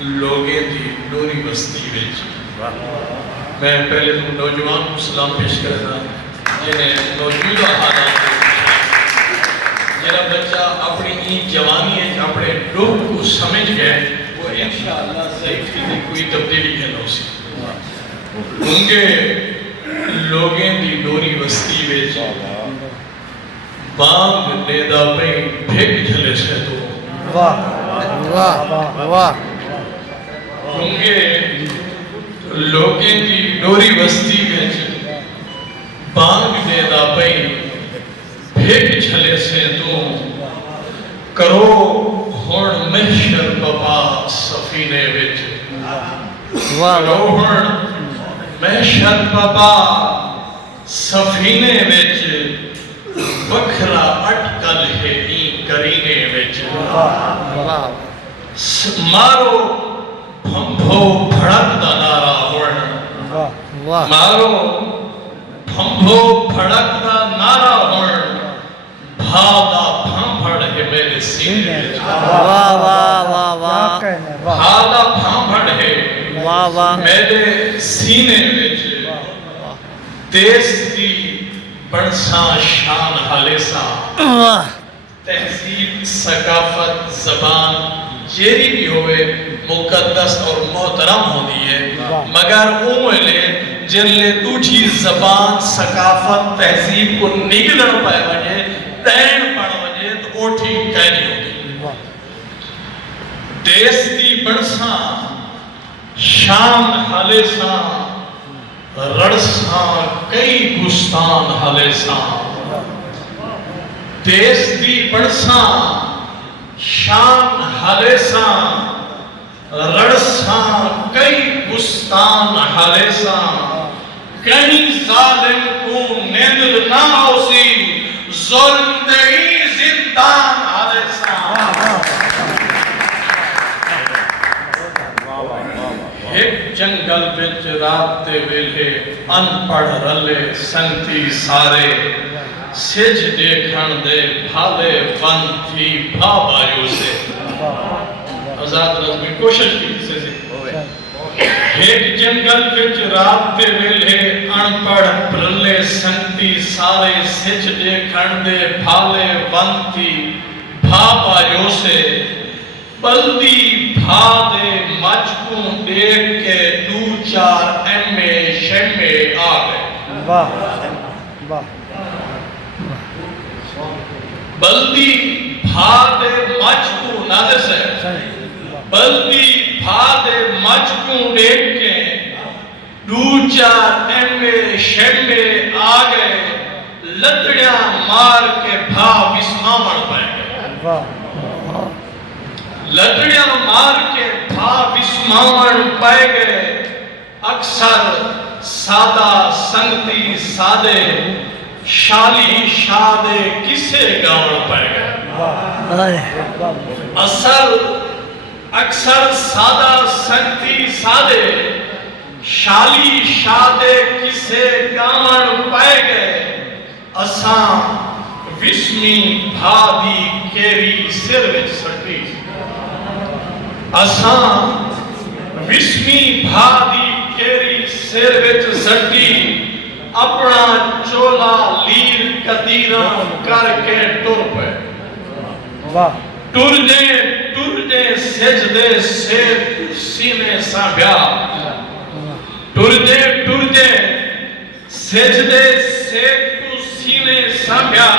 لوگیں دی ڈوری بستی وچ میں پہلے تو نوجوان کو سلام پیش کرنا جنہیں موجودہ حالات جنہا بچہ اپنی این جوانی ہے اپنے ڈوب کو سمجھ گئے وہ انشاءاللہ ضعیف کی کوئی تبدیلی کے نو سی کیونکہ لوگیں دی ڈوری بستی وچ بانگ نیدہ پہ بھیگ جھلے سے تو واہ واہ واہ کیونکہ لوگیں دی ڈوری بستی وچ بانگ نیدہ پہ بھیگ جھلے سے تو کرو ہون محشر بابا سفینے وچ کرو ہون محشر بابا سفینے وچ بکھرا اٹکل ہے این کرینے وچ مارو بھمبھو بھڑک دا نارا ہون مارو بھمبھو بھڑک دا نارا ہون بھادا بھامبھڑ ہے میرے سینے وچ بھادا بھامبھڑ ہے میرے سینے وچ دیس دی بڑساں شان حالیساں تہذیب ثقافت زبان جیری بھی ہوئے مقدس اور محترم ہوتی ہے مگر اوہلے جن لے دوٹھی زبان ثقافت تہذیب کو نگلن پائے وجہ تین پڑھ وجہ تو اوٹھی کہنی ہوتی دیس دی بڑساں شان حالیساں رڑساں کئی گستان حالیساں دیس دی بڑساں شان حالیساں رڑساں کئی گستان حالیساں کہیں ظالم کو نیندل نہ ہوسی ظلم دہی زندان حالیساں ایک جنگل بچ رات تے ویلے ان پڑھ رلے سنگتی سارے سج دیکھن دے بھالے ون تھی بھابایو سے آزاد رزمی کوشش کی سے ایک جنگل بچ رات تے ویلے ان پڑھ رلے سنگتی سارے سج دیکھن دے بھالے ون تھی بھابایو سے بلدی بھا دے مجکوں دیکھ کے دو چار ایم شمے آگئے بلدی بھا دے مجکوں نادر سے بلدی بھا دے مجکوں دیکھ کے دو چار ایم شمے آگئے لطڑیاں مار کے بھا وسمامن پائے گئے لطڑیاں مار کے بھا وسمامن پائے گئے اکثر سادہ سنگتی سادے شالی شادے کسے گاؤں پائے گئے اکثر سادہ سنگتی سادے شالی شادے کسے گاؤں پائے گئے اساں وسمی بھا the carry sir which city اساں وسمی بھا the carry sir which city اپنا چولا لیر قدیران کر کے ٹر پہ ٹر دے سجدے سے سینے سانبیا ٹر دے سجدے سے سینے سانبیا